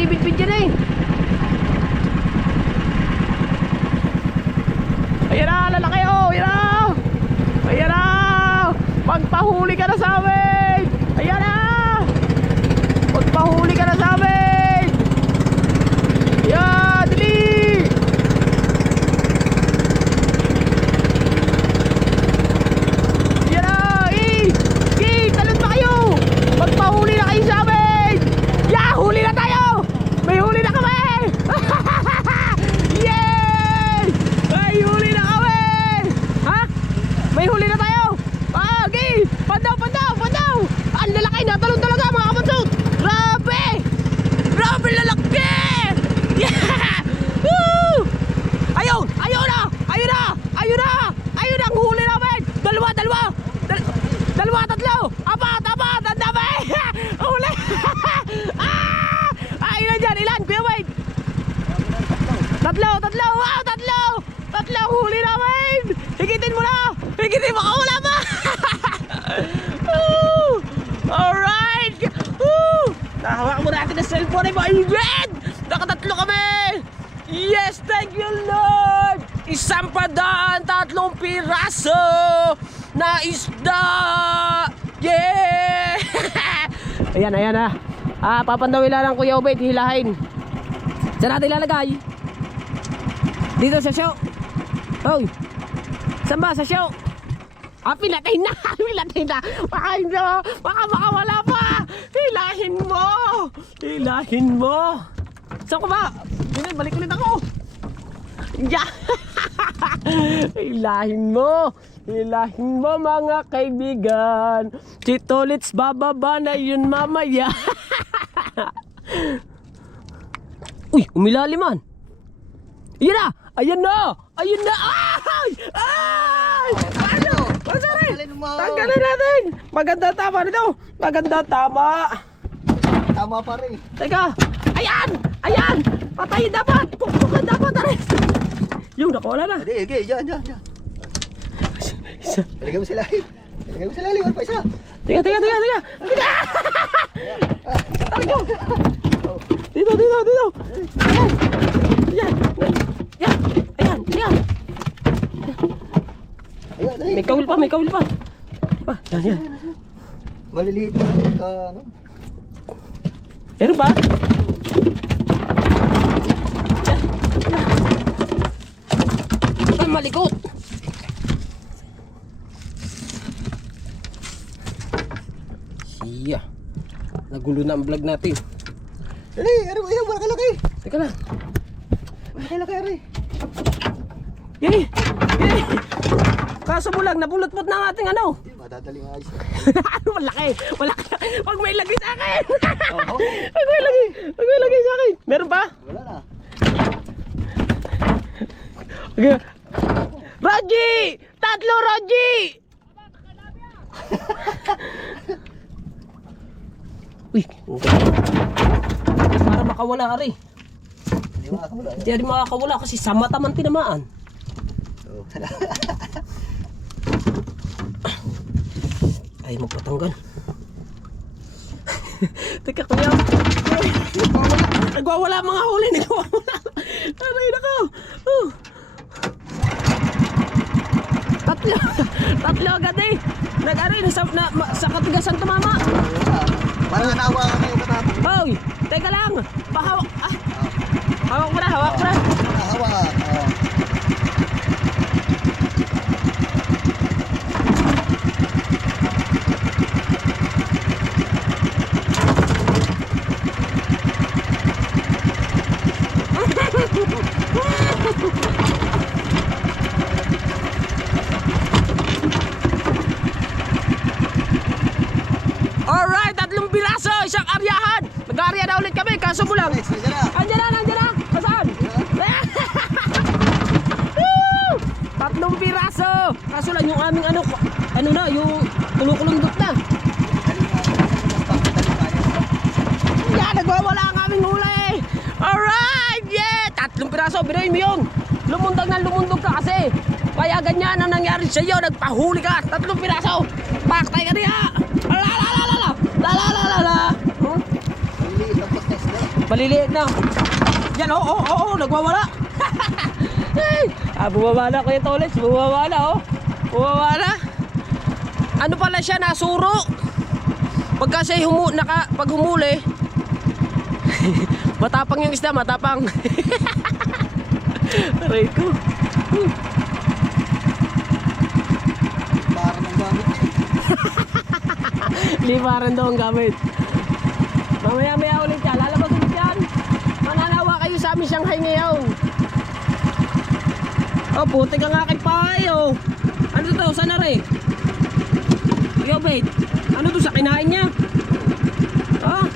hindi bitbit yan eh. Ayan na, lalaki oh. Ayan na. Ayan na. Magpahuli ka na sa amin. Ayan na. Magpahuli ka na sa amin. Ayan, dali. Ayan na. Talon pa kayo. Magpahuli na kayo sa amin. Yeah, huli na tayo. May huli na kami. Yay! May huli na kami. Ha? May huli na tayo. Okay. Pandaw. Ang lalaki na. Talon talaga mga kapansot. Grabe. Grabe lalaki. Yeah. Woo! Ayun na. Ayun ang huli namin. Dalawa. Tatlo. Apat. Ang dami. Huli. Ayun na dyan. Ilan? Kuya Wade? Tatlo. Wow, tatlo huli namin. Higitin mo na. Baka wala pa. Alright. Nahawak mo natin ang cellphone eh, my friend. Nakatatlo kami. Yes, thank you Lord. 1,000 3 piraso na isda. Yeah. Ayan na. Papandawin lang ng Kuya Obed, hilahin. Saan natin ilalagay? Dito sa show. Hoy. Saan ba? Sa show? Pinatay na. Baka makawala pa. Hilahin mo. Saan ko ba? Balik ulit ako. Yeah. Hilahin mo mga kaibigan. Si Tolits bababa na yun mamaya. Uy, umilaliman. Ayan na. Ay! Ano? Sorry. Tanggalin natin. Maganda tama nito. Tama pa rin. Teka. Ayan. Patayin dapat. Pukpukan dapat. Yung nakawala na. Okay, dyan. Ilagay mo sa lalim. Ano pa isa? Teka. Dito. Ayan. May kawil pa. Yan. Maliliit pa. Meron ba? Ay, malikot. Siya. Nagulo na ang vlog natin. Dali, ano ba yan? Malaki-laki. Teka lang. Malaki-laki, Ari. Yay! Kaso mo lang, napulot-put na ang ating ano. Madadaling ayos. Malaki. Huwag may lagay sa akin. Huwag may lagay sa akin. Meron pa? Wala na. Okay. Roji! Tatlo, Roji! Uy, para makawala ka rin. Hindi makakawala kasi sa mata man tinamaan. Ay, magpatanggal. Teka, kuya. Nagwawala mga huli. Aray, nako. Tatlo agad eh. Nag-aray, sa katigasan tumama. Parang nawa ka kayo matapos. Hoy, teka lang. Pahawak. Hawak mo na. Hawak. Alright, 3 piraso, isang aryahan. Nag-arya na ulit kami, kaso mo lang. Andiyan na. Saan? 3 piraso. Kaso lang yung aming yung kulukulundot na. Yan, nagwawala ang aming huli. Alright, yeah. 3 piraso, binoy mo yun. Lumundog ka kasi. Kaya ganyan ang nangyari sa iyo, nagpahuli ka. 3 piraso. Paktay ka niya. La. maliliit na. Yan, oo, nagwawala. Bumaba na Kuya Toles, bumaba na, oh. Bumaba na. Ano pala siya, nasuro. Pag kasi pag humuli, matapang yung isda, matapang. Aray ko. Para ng gamit niya. Libaran daw ang gamit. Mamaya ulit yan. Lalabas ulit yan. Mananawa kayo sa amin Shanghai ngayon. Oh, putik ang aking pahay, oh. Ano to? Sana rin? Yo, bait. Ano to sa kinain niya? Ah.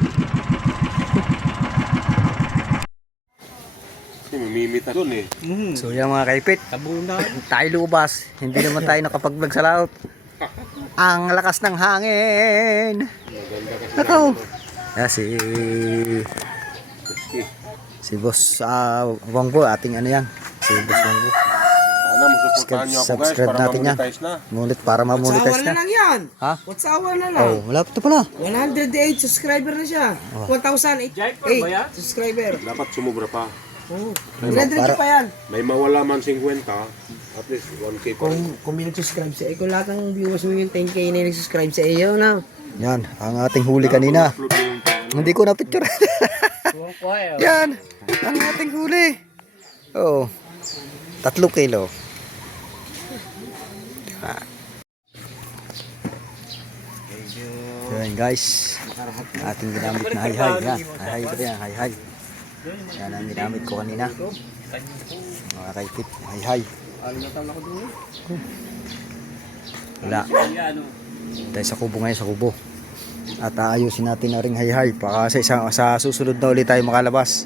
Mamimita dun eh. So yan mga kaipit, tayo lubas, hindi naman tayo nakapag-vlog sa laot. Ang lakas ng hangin. Nakaw. Yeah, si Boss Wangbo, ating ano yan. Si Boss Wangbo. Sana masuportahan nyo ako guys Subscribe para natin yan. ma-monetize na. Ngunit para ma-monetize What's na. na lang yan. Ha? What's hour na lang. Oh, malapit na pala. 108 subscriber na siya. 1,008 subscriber. Dapat sumubra pa. Oh. Dire-diretso pa yan. May mawala man 50, at least 1K pa. Kung may nag-subscribe sa iyo, kung lahat ng viewers mo yung 10K na nag-subscribe sa iyo na. Yan, ang ating huli kanina. Upload yung Hindi ko na picture. Yan, ang ating huli. Oh, 3 kilo. Yan guys, ating ginamit na hay-hay. Yan, hay-hay ko yan, hay-hay. Yan ang ginamit ko kanina. Mga kaipit, hay-hay. Wala. Tayo sa kubo ngayon, sa kubo. At aayusin natin na ring hay-hay. Baka sa susunod na ulit tayo makalabas.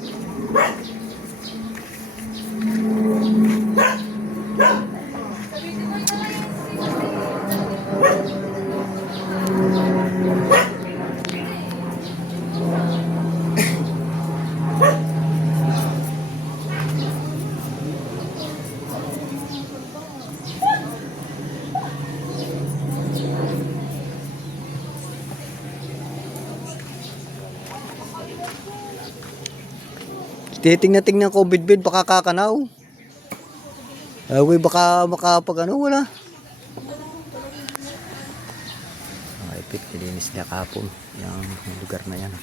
Titingnan ko bidbid baka kakanaw. Uy, baka makapag ano, wala. Ipit, nilinis niya kapon yung lugar na yan.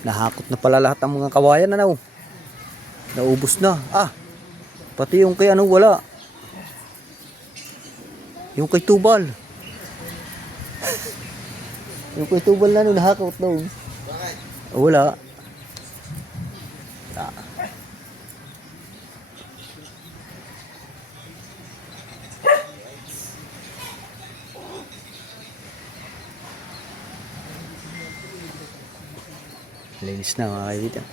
Nahakot na pala lahat ng mga kawayan, ano. Naubos na. Pati yung kay ano, wala. Yung kay Tubal. Yung kay Tubal na ano, nahakot na. Wala. Linis na mga kaibigan.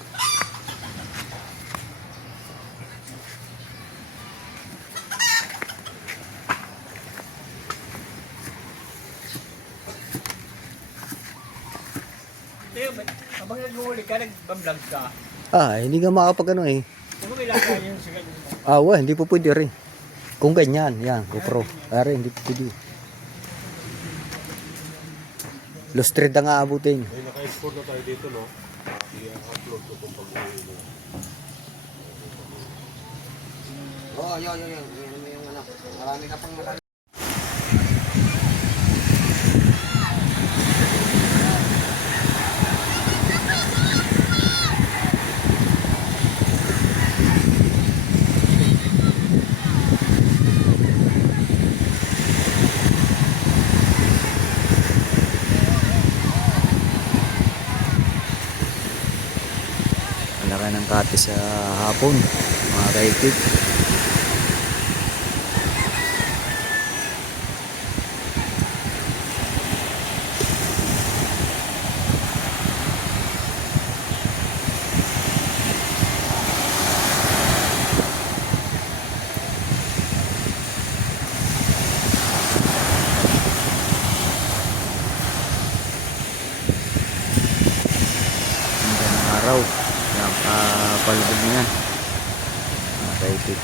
Habang nag-uuli ka, nag-vlog ka. Hindi ka makapag ano eh. Ano kailangan yung sa Wala, hindi po pwede rin. Kung ganyan, yan, GoPro. Hindi po pwede. Los 3 na nga abutin. May naka-export na tayo dito, no? I-upload ko kung pag-uwi mo. Yun. Yung ano, marami ka pang marami. Laki ng kate sa hapon, mga kaipit. Magandang araw. Yan, palubog na yan. Mga kaipit.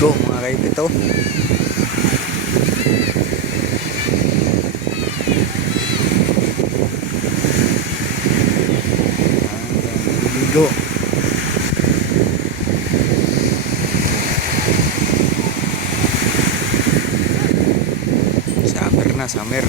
Ligo mga kaipit to. Ligo. Summer na, summer.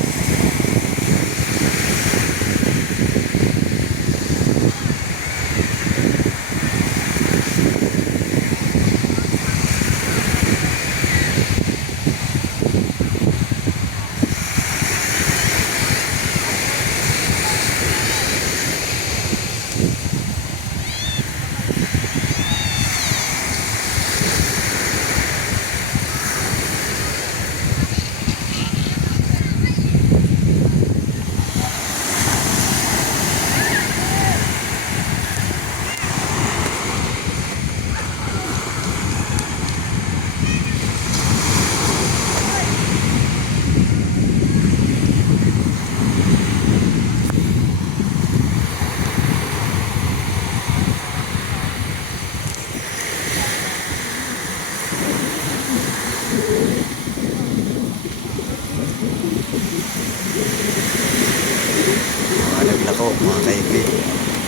Mga naglako, mga kaipit.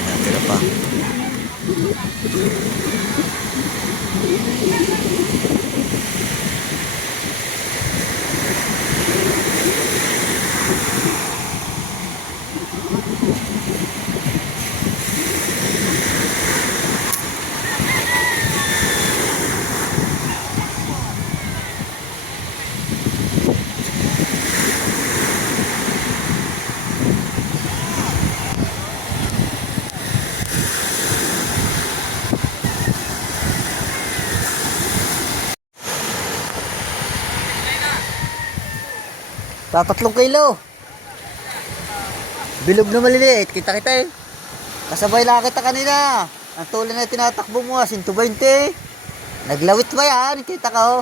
Natira pa. Tatatlong kilo. Bilog na maliliit. Kita-kita eh. Kasabay lang kita kanina. Ang tuloy na tinatakbo mo, 120. Naglawit ba yan? Kita ka oh.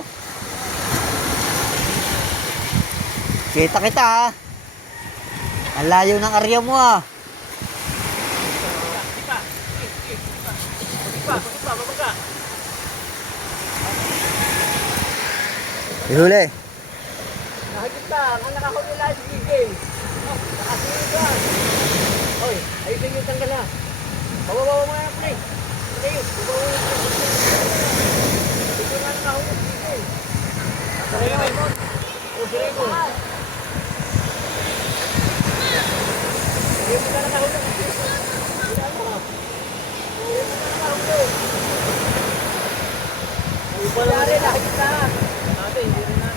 Kita ah. Ang layo ng area mo ah. Ihuli. Nakikita, ang nakahuli lang si Gigay. Nakasunod ka. Oy, ayusin yung tanggal na. Bawa-bawa mo na pre. Tayo, bawa mo na pre. Ito na nakahuli si Gigay. Saray mo. O, saray mo. Saray mo na nakahuli si Gigay. Saray mo. Saray mo na nakahuli. Ay, wala rin, nakikita. Natin, hindi rin natin.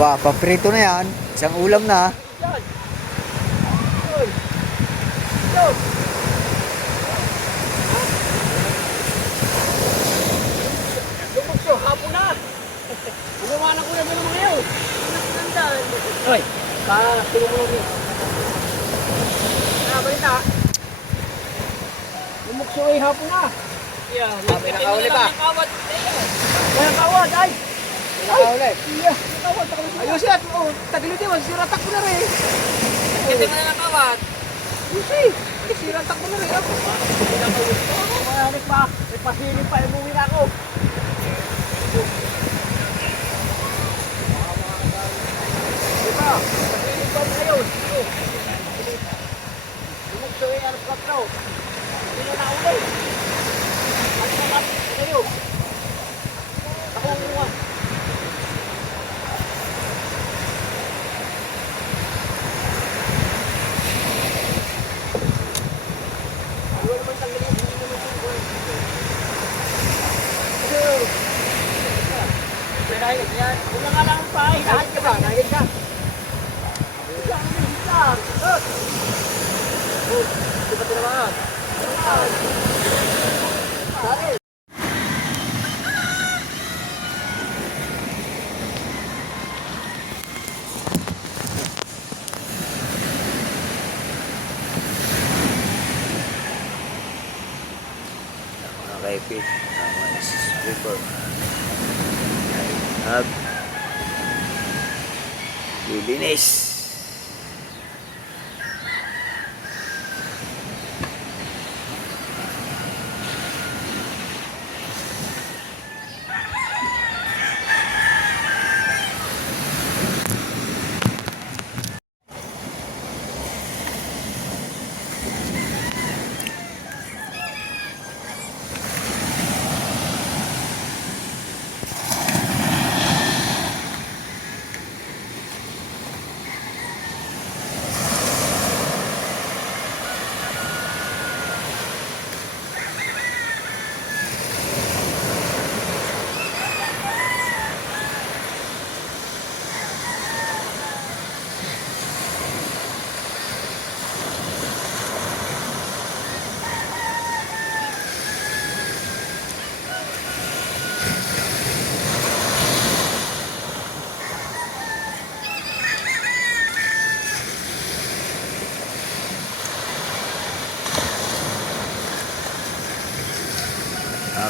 Wah, paprito na yan. Isang ulam na. Yan. Oy. Yo. Lumukso, hapon na. Umawanan ko na mo naman ngayon. Oy, tingnan mo lang yun. Balita. Lumukso ay hapon na. Yeah, may nakahuli ba? May nakawad, ay. Nakahuli. Yeah, nakawad. Ayos yan. Tagilid yun. Siratak ko na rin. Hindi mo na nakawad. Yusi. Siratak ko na rin. Mayanik pa. May pasilip pa. Umuwi na ako. Diba? Pasilip pa rin ngayon. Lumukso ay alas 4. Hindi na nauli. Alas 4. Ngayon. Ako ang umuwan. Kung nga lang pa, hinahan ka ba? Nahit ka? Di ba tinamaan? Sorry. Mga kaipit. Mga sweeper. At lilinis.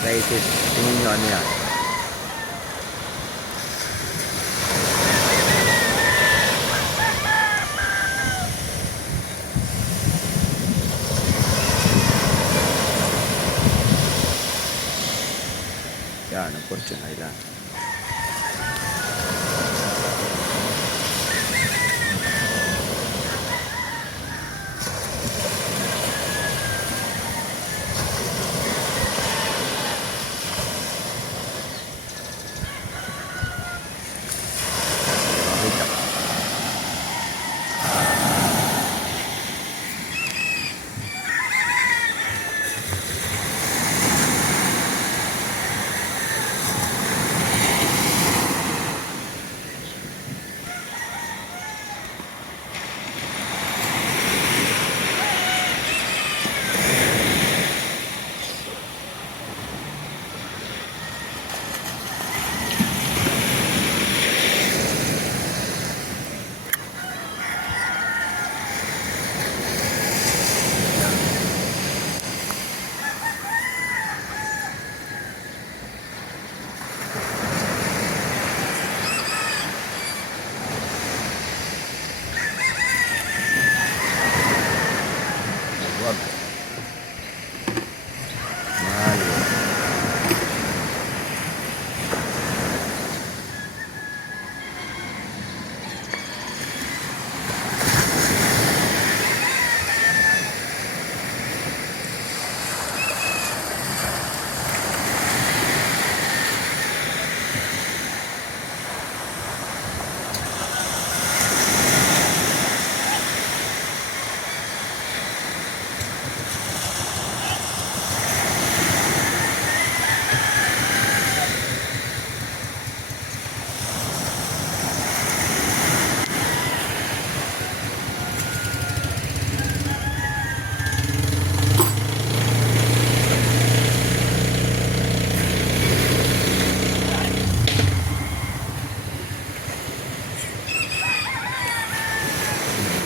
kaipit. Tingin nyo ano yan. Yan ang Fortune Island. Wag. Malo.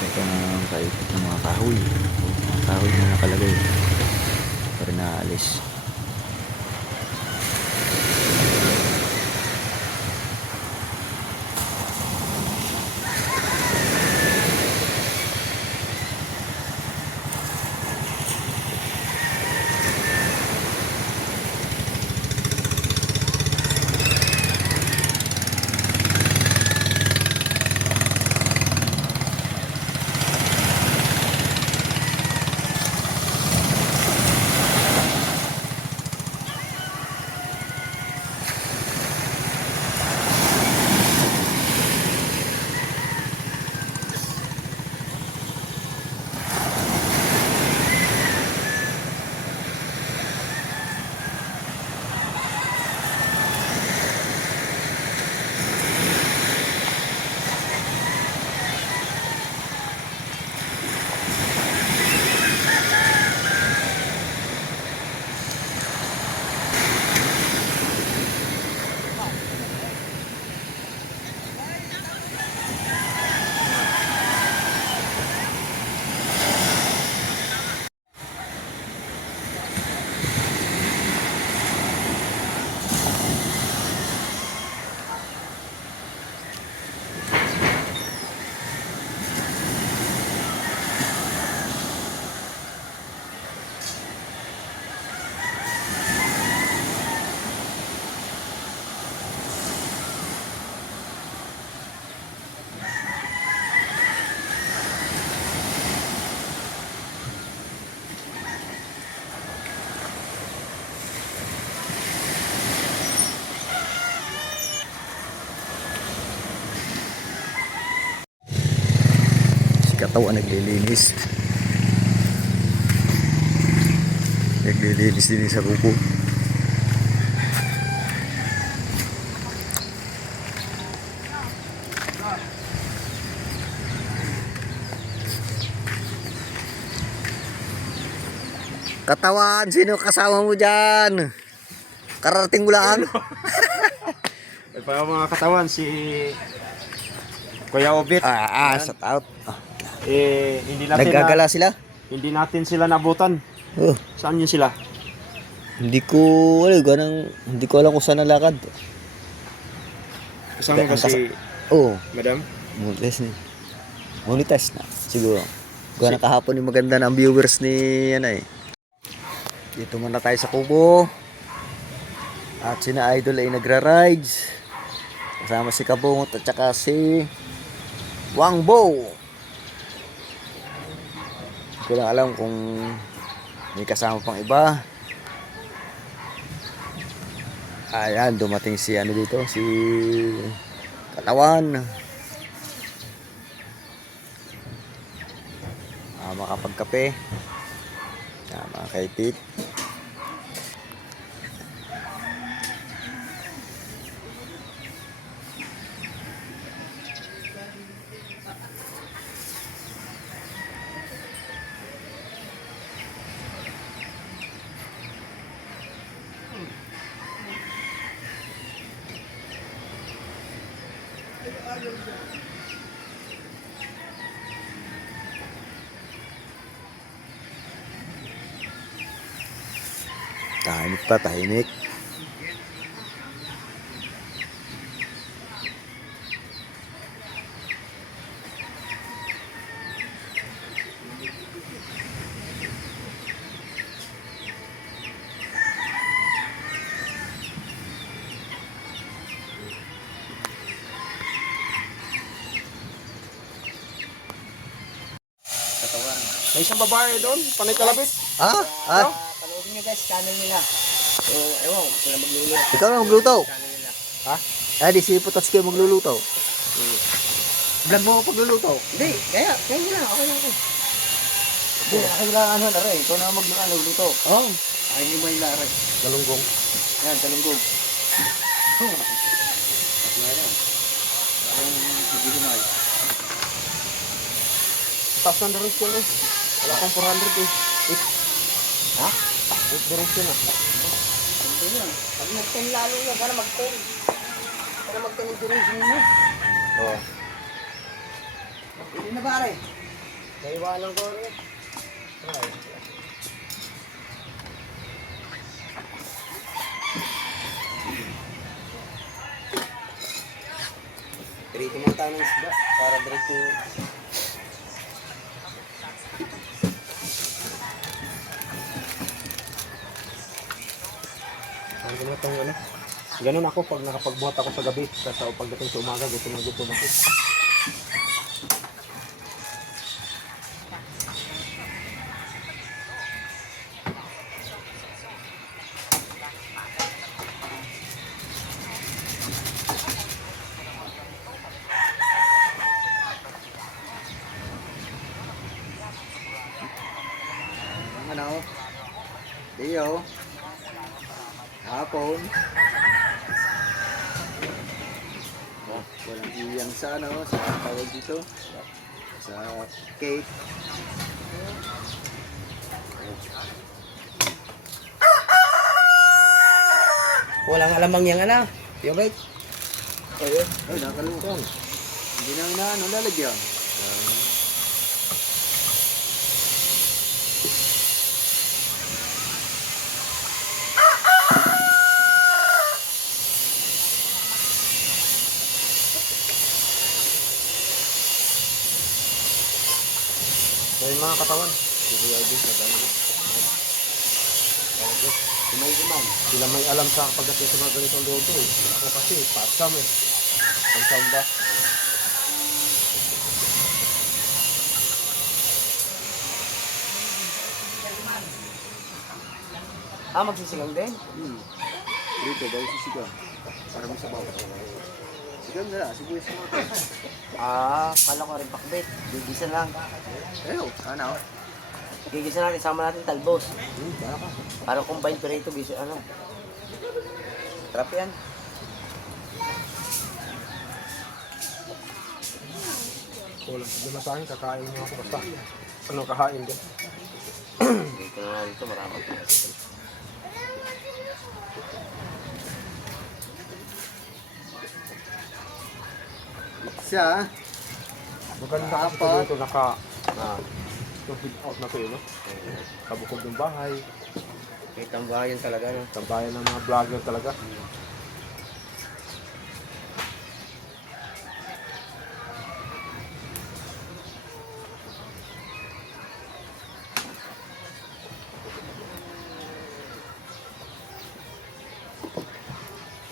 Ito ang kaipit ng mga kahoy. Mga kahoy na nakalagay. Pero naalis. Katawan naglilinis. Naglilinis din sa kubo. Katawan, sino kasama mo dyan? Kararating mo lang. Para mga katawan, si Kuya Obit. Shout out. Hindi natin Naggagala sila? hindi natin sila nabutan. Oh. Saan yun sila? Hindi ko, hindi ko alam kung saan nalakad. Kasama kasi, Oo, madam? monetize na, siguro. Gawa na kahapon yung maganda ng viewers ni, Dito muna tayo sa kubo. At sina Idol ay nagra-rides. Kasama si Kabungot at saka si Wangbo. Hindi ko lang alam kung may kasama pang iba. Ayan, dumating si dito, si Katawan. Makapagkape. Mga kaipit. Tahimik pa, tahimik. May isang babae doon, panay kalabit. Ah? Panoodin nyo guys, channel nila. So, ewan, sila magluluto. Ikaw na magluluto. Channel nila. Di si Pototski magluluto. Vlog mo ako pagluluto. Hindi, kaya nyo lang, okay lang ako. Hindi, kailangan na rin. Ikaw na magluluto. Oo. Ay, hindi mo yung laray. Galunggong. Yan, talunggong. Taas ng daros yun eh. Wala kang 400 eh. Ha? 8 daros yun ah. Hindi yan. Pag nag-10 lalo yan, para mag-10. Para mag-10 yung duration mo. Oo. Hindi na pare. Naiwanan ko rin. Dirito mo tayo ng isda para dirito. Ang ganun itong ganun ako pag nakapagbuhat ako sa gabi. Kasi pagdating sa umaga, gusto ako. Leo. Hapon. Walang iyang sa sa tawag dito. Sa cake. Walang alamang yang Yobek. Ay, nakalimutan. Hindi na lalagyan. So yung mga katawan, sila may alam sa pagdating sa mga ganitong luto eh. Ako kasi, patsam eh. Patsam ba? Magsisigaw din? Dito, bago sisigaw. Para may sabaw. Sigaw na lang, sibuyas mo. Kala ko rin pakbet. Gigisa lang. Ano? Gigisa natin, isama natin talbos. Parang combined perito, gisa, Trap yan. Kulang. Hindi sa akin, kakain mo ako basta. Kahain din. Dito na dito, marami. Siya, Maganda kasi ito dito yung feed out na ito eh, no? Kabukod ng bahay. May tambayan talaga, no? Tambayan ng mga vlogger talaga.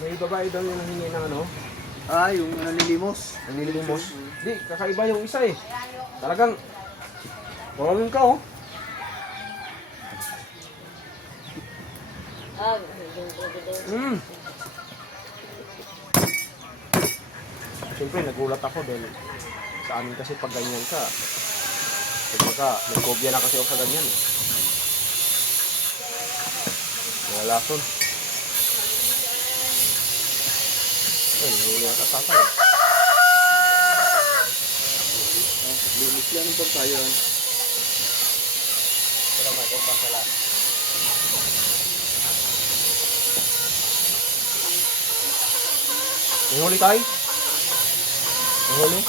May babae daw yung nahingi ng ano, Ah, yung nalilimos. nanlilimos. Di, kakaiba yung isa eh. Talagang, tawagin ka oh. Mm. Siyempre, nagulat ako dahil sa amin kasi pag ganyan ka, kumbaga, may phobia na kasi ako sa ganyan. Mga lason. Ay, huli ang kasasay. Linis lang ang pagkayan. Salamat, ang pasalat. May huli tayo? May huli?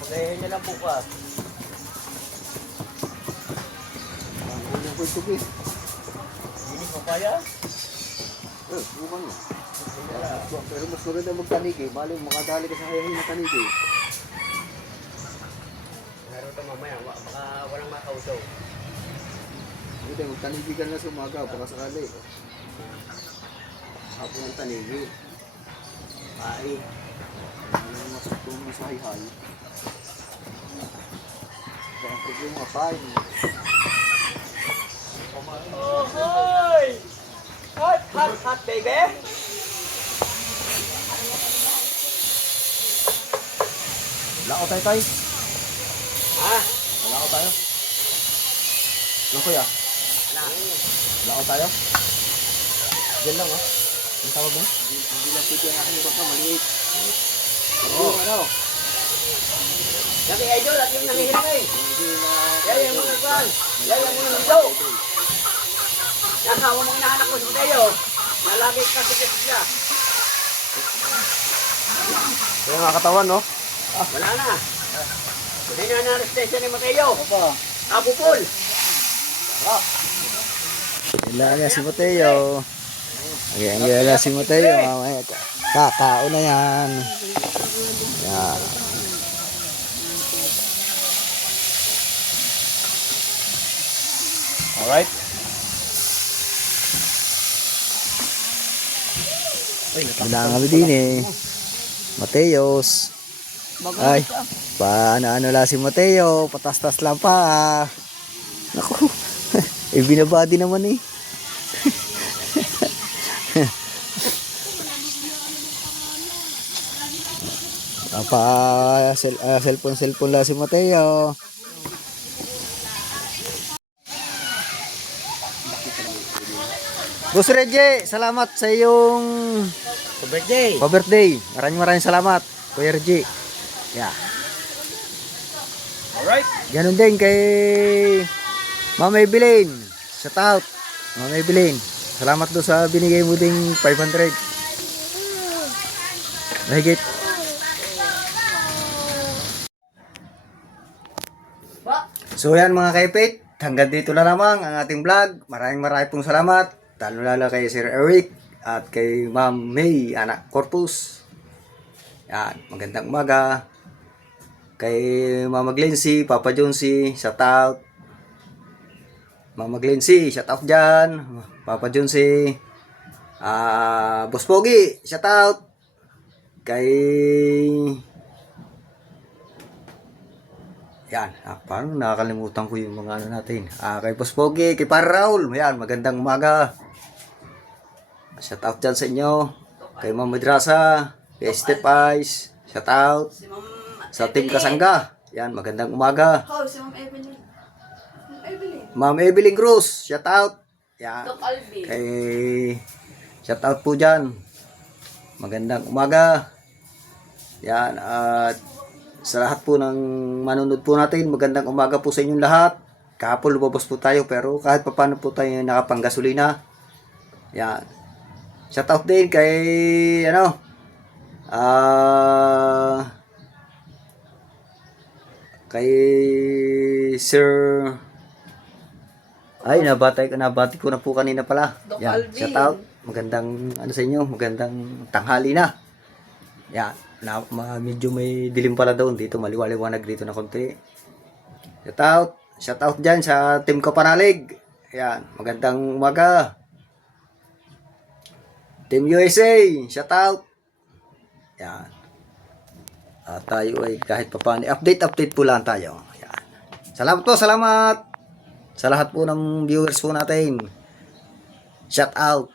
Pagayin niya lang bukas. Ang yung pagtubi. Hindi ko kaya. Bukan mo. Pero mas maganda magtanigi. Maling makadali ka sa hayahin na tanigi. Meron ito mamaya, baka walang makausaw. Hindi tayo, magtanigi ka na sa umaga. Baka sakali. Hapon ang tanigi. Ay, Yung masakto mo sa hayhay. Baka problema pa. oh, hoy! Hot, hot, hot, baby! Lako tayo tayo. Ha? Lako tayo. Ano kuya? Lako tayo? Diyan lang oh. Ang tawag mo? Hindi lang pwede ang aking baka maliit. Oo. Ano? Dami idol at yung nangihiram eh. Hindi na... Yan yung mga kwan. Yan yung mga nito. Yan ha, mga inaanak mo sa tayo. Nalagi kasi kasi siya. Kaya nga katawan no? Wala na. Hindi na na-restation ni Mateo. Opo. Abupol. Gila si Mateo. Gila si Mateo. Mamaya kakao na yan. Yan. Alright. Gila kami din eh. Mateos. Ay, paano lang si Mateo. Patas-tas lang pa. Naku. Binabadi naman eh. Cellphone lang si Mateo. Boss Reggie, salamat sa iyong Sa birthday. pa-birthday. Maraming salamat, Kuya Reggie. Yeah. Alright. Ganun din kay Mama Evelyn. Shout out. Mama Evelyn. Salamat do sa binigay mo ding 500. Mahigit. So yan mga kaipit, hanggang dito na lamang ang ating vlog. Maraming pong salamat. Lalo kay Sir Eric at kay Ma'am May, anak Corpus. Yan, magandang umaga. Kay Mama Glency, Papa Jonesy, shout out. Mama Glency, shout out dyan. Papa Jonesy. Boss Pogi, shout out. Kay... Yan, parang nakakalimutan ko yung mga ano natin. Kay Boss Pogi, kay Par Raul. Yan, magandang umaga. Shout out dyan sa inyo. Kay Ma'am Madrasa, kay Step Eyes, shout out. Sa Team Kasangga. Yan, magandang umaga. Oh, si Ma'am Evelyn. Ma'am Evelyn. Ma'am Evelyn Cruz, shout out. Yan. Doc Alvin. Kay shout out po dyan. Magandang umaga. Yan, at sa lahat po ng manonood po natin, magandang umaga po sa inyong lahat. Kahapon lumabas po tayo pero kahit paano po tayo nakapanggasolina. Yan. Shout out din kay kay Sir nabati ko na po kanina pala. Yan, shout out. Magandang sa inyo, magandang tanghali na. Yan, medyo may dilim pala doon dito, maliwaliwanag dito na konti. Shout out dyan sa Team Kapanalig. Yan, magandang umaga. Team USA, shout out. Yan. Tayo ay kahit papaano, update po lang tayo. Yan. Salamat sa lahat po ng viewers po natin. Shout out.